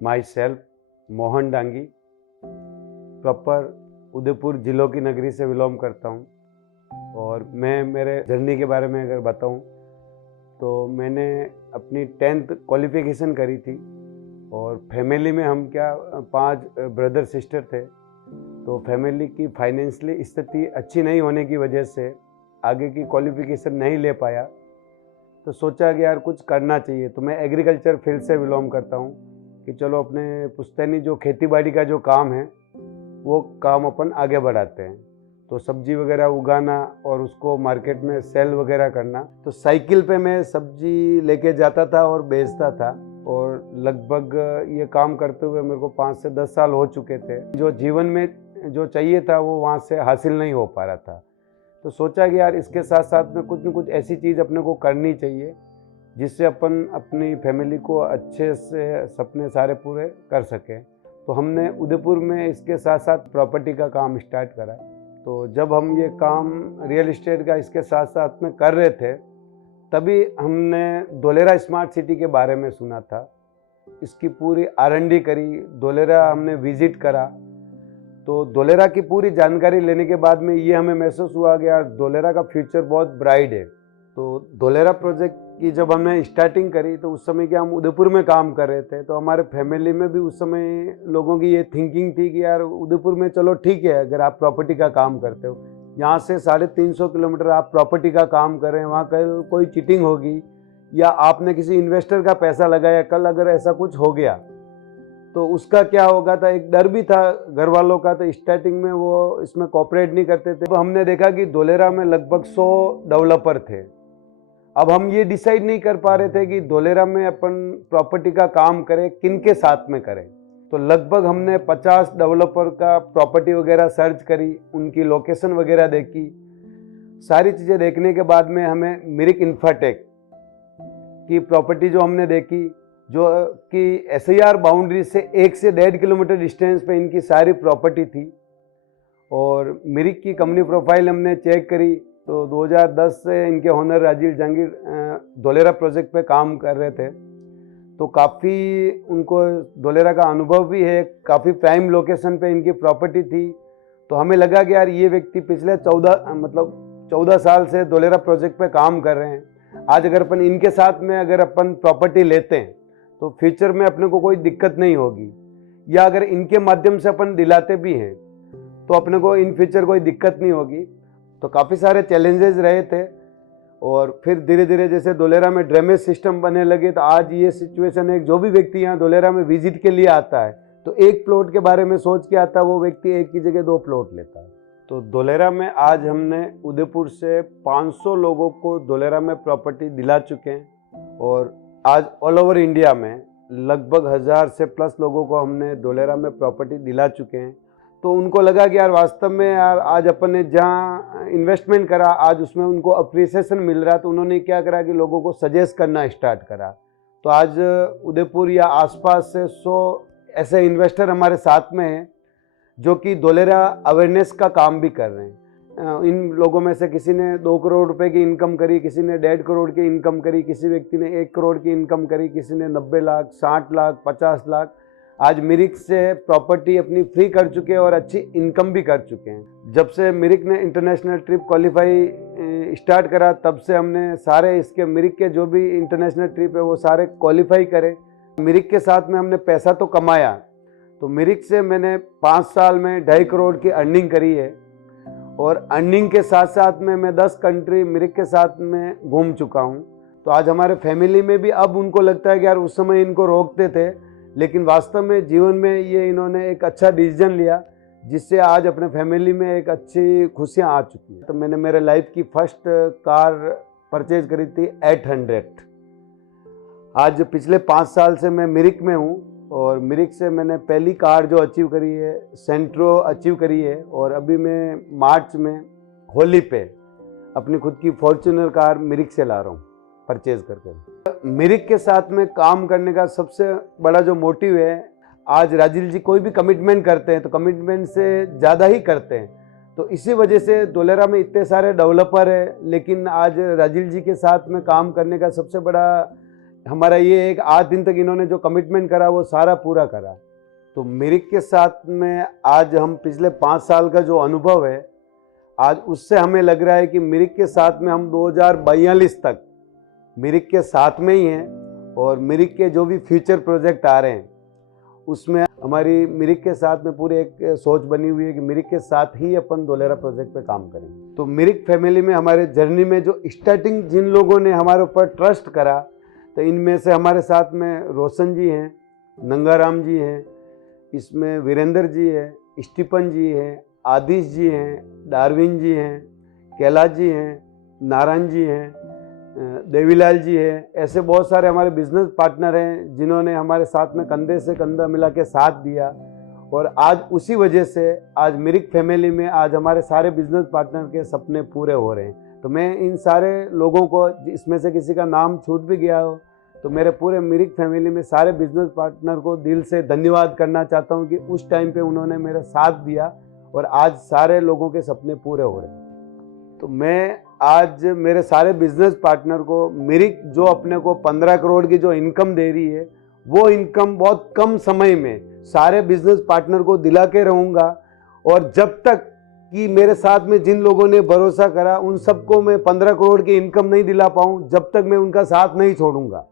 My self Mohan Dangi, proper Udaipur जिलों की नगरी से बिलोंग करता हूँ। और मैं मेरे जर्नी के बारे में अगर बताऊँ तो मैंने अपनी 10th क्वालिफिकेशन करी थी और फैमिली में हम 5 ब्रदर सिस्टर थे। तो फैमिली की फाइनेंशियली स्थिति अच्छी नहीं होने की वजह से आगे की क्वालिफिकेशन नहीं ले पाया। तो सोचा कि यार कुछ करना चाहिए। तो मैं एग्रीकल्चर फील्ड से बिलोंग करता हूँ कि चलो अपने पुश्तैनी जो खेती बाड़ी का जो काम है वो काम अपन आगे बढ़ाते हैं। तो सब्जी वगैरह उगाना और उसको मार्केट में सेल वगैरह करना। तो साइकिल पे मैं सब्जी लेके जाता था और बेचता था और लगभग ये काम करते हुए मेरे को 5 से 10 साल हो चुके थे। जो जीवन में जो चाहिए था वो वहाँ से हासिल नहीं हो पा रहा था। तो सोचा कि यार इसके साथ साथ में कुछ न कुछ ऐसी चीज़ अपने को करनी चाहिए जिससे अपन अपनी फैमिली को अच्छे से सपने सारे पूरे कर सकें। तो हमने उदयपुर में इसके साथ साथ प्रॉपर्टी का काम स्टार्ट करा। तो जब हम ये काम रियल इस्टेट का इसके साथ साथ में कर रहे थे तभी हमने धोलेरा स्मार्ट सिटी के बारे में सुना था। इसकी पूरी R&D करी, धोलेरा हमने विजिट करा। तो धोलेरा की पूरी जानकारी लेने के बाद में ये हमें महसूस हुआ कि यार धोलेरा का फ्यूचर बहुत ब्राइट है। तो धोलेरा प्रोजेक्ट की जब हमने स्टार्टिंग करी तो उस समय हम उदयपुर में काम कर रहे थे। तो हमारे फैमिली में भी उस समय लोगों की ये थिंकिंग थी कि यार उदयपुर में चलो ठीक है, अगर आप प्रॉपर्टी का काम करते हो, यहाँ से 350 किलोमीटर आप प्रॉपर्टी का काम कर रहे हैं, वहाँ कल कोई चीटिंग होगी या आपने किसी इन्वेस्टर का पैसा लगाया, कल अगर ऐसा कुछ हो गया तो उसका क्या होगा था, एक डर भी था घर वालों का। तो स्टार्टिंग में वो इसमें कोऑपरेट नहीं करते थे। तो हमने देखा कि धोलेरा में लगभग 100 डेवलपर थे। अब हम ये डिसाइड नहीं कर पा रहे थे कि धोलेरा में अपन प्रॉपर्टी का काम करें, किन के साथ में करें। तो लगभग हमने 50 डेवलपर का प्रॉपर्टी वगैरह सर्च करी, उनकी लोकेशन वगैरह देखी। सारी चीज़ें देखने के बाद में हमें मिरिक इंफ्राटेक की प्रॉपर्टी जो हमने देखी, जो कि SIR बाउंड्री से 1 से 1.5 किलोमीटर डिस्टेंस पे इनकी सारी प्रॉपर्टी थी। और मिरिक की कंपनी प्रोफाइल हमने चेक करी तो 2010 से इनके ओनर राजीव जहांगीर धोलेरा प्रोजेक्ट पे काम कर रहे थे। तो काफ़ी उनको धोलेरा का अनुभव भी है, काफ़ी प्राइम लोकेशन पे इनकी प्रॉपर्टी थी। तो हमें लगा कि यार ये व्यक्ति पिछले 14 साल से धोलेरा प्रोजेक्ट पे काम कर रहे हैं। आज अगर अपन इनके साथ में अगर अपन प्रॉपर्टी लेते हैं तो फ्यूचर में अपने को कोई दिक्कत नहीं होगी, या अगर इनके माध्यम से अपन दिलाते भी हैं तो अपने को इन फ्यूचर कोई दिक्कत नहीं होगी। तो काफ़ी सारे चैलेंजेस रहे थे। और फिर धीरे धीरे जैसे धोलेरा में ड्रेनेज सिस्टम बनने लगे तो आज ये सिचुएशन है, जो भी व्यक्ति यहाँ धोलेरा में विजिट के लिए आता है तो एक प्लॉट के बारे में सोच के आता है, वो व्यक्ति एक की जगह 2 प्लॉट लेता है। तो धोलेरा में आज हमने उदयपुर से 500 लोगों को धोलेरा में प्रॉपर्टी दिला चुके हैं। और आज ऑल ओवर इंडिया में लगभग 1000 से प्लस लोगों को हमने धोलेरा में प्रॉपर्टी दिला चुके हैं। तो उनको लगा कि यार वास्तव में यार आज अपन ने जहाँ इन्वेस्टमेंट करा आज उसमें उनको अप्रिसिएशन मिल रहा है। तो उन्होंने क्या करा कि लोगों को सजेस्ट करना स्टार्ट करा। तो आज उदयपुर या आसपास से 100 ऐसे इन्वेस्टर हमारे साथ में हैं जो कि धोलेरा अवेयरनेस का काम भी कर रहे हैं। इन लोगों में से किसी ने 2 करोड़ रुपए की इनकम करी, किसी ने 1.5 करोड़ की इनकम करी, किसी व्यक्ति ने 1 करोड़ की इनकम करी, किसी ने 90 लाख, 60 लाख, 50 लाख आज मिरिक से प्रॉपर्टी अपनी फ्री कर चुके हैं और अच्छी इनकम भी कर चुके हैं। जब से मिरिक ने इंटरनेशनल ट्रिप क्वालिफाई स्टार्ट करा तब से हमने सारे इसके मिरिक के जो भी इंटरनेशनल ट्रिप है वो सारे क्वालिफाई करे। मिरिक के साथ में हमने पैसा तो कमाया। तो मिरिक से मैंने 5 साल में 2.5 करोड़ की अर्निंग करी है। और अर्निंग के साथ साथ में मैं 10 कंट्री मिरिक के साथ में घूम चुका हूँ। तो आज हमारे फैमिली में भी अब उनको लगता है कि यार उस समय इनको रोकते थे, लेकिन वास्तव में जीवन में ये इन्होंने एक अच्छा डिसीजन लिया जिससे आज अपने फैमिली में एक अच्छी खुशियाँ आ चुकी हैं। तो मैंने मेरे लाइफ की फर्स्ट कार परचेज करी थी 800। आज पिछले 5 साल से मैं मिरिक में हूँ और मिरिक से मैंने पहली कार जो अचीव करी है सेंट्रो अचीव करी है। और अभी मैं मार्च में होली पे अपनी खुद की फॉर्च्यूनर कार मिरिक से ला रहा हूँ परचेज करके। मिरिक के साथ में काम करने का सबसे बड़ा जो मोटिव है, आज राजीव जी कोई भी कमिटमेंट करते हैं तो कमिटमेंट से ज़्यादा ही करते हैं। तो इसी वजह से धोलेरा में इतने सारे डेवलपर है, लेकिन आज राजीव जी के साथ में काम करने का सबसे बड़ा हमारा ये एक 8 दिन तक इन्होंने जो कमिटमेंट करा वो सारा पूरा करा। तो मिरिक के साथ में आज हम पिछले 5 साल का जो अनुभव है, आज उससे हमें लग रहा है कि मिरिक के साथ में हम 2042 तक मिरिक के साथ में ही हैं। और मिरिक के जो भी फ्यूचर प्रोजेक्ट आ रहे हैं उसमें हमारी मिरिक के साथ में पूरी एक सोच बनी हुई है कि मिरिक के साथ ही अपन धोलेरा प्रोजेक्ट पे काम करेंगे। तो मिरिक फैमिली में हमारे जर्नी में जो स्टार्टिंग जिन लोगों ने हमारे ऊपर ट्रस्ट करा, तो इनमें से हमारे साथ में रोशन जी हैं, नंगाराम जी हैं, इसमें वीरेंद्र जी है, स्टीफन जी हैं, आदिश जी हैं, डार्विन जी हैं, कैलाश जी हैं, नारायण जी हैं, देवीलाल जी है। ऐसे बहुत सारे हमारे बिजनेस पार्टनर हैं जिन्होंने हमारे साथ में कंधे से कंधा मिला के साथ दिया। और आज उसी वजह से आज मिरिक फैमिली में आज हमारे सारे बिजनेस पार्टनर के सपने पूरे हो रहे हैं। तो मैं इन सारे लोगों को, इसमें से किसी का नाम छूट भी गया हो तो मेरे पूरे मिरिक फैमिली में सारे बिजनेस पार्टनर को दिल से धन्यवाद करना चाहता हूं कि उस टाइम पे उन्होंने मेरा साथ दिया और आज सारे लोगों के सपने पूरे हो रहे हैं। तो मैं आज मेरे सारे बिजनेस पार्टनर को मिरिक जो अपने को 15 करोड़ की जो इनकम दे रही है, वो इनकम बहुत कम समय में सारे बिजनेस पार्टनर को दिला के रहूँगा। और जब तक कि मेरे साथ में जिन लोगों ने भरोसा करा उन सबको मैं 15 करोड़ की इनकम नहीं दिला पाऊँ, जब तक मैं उनका साथ नहीं छोड़ूंगा।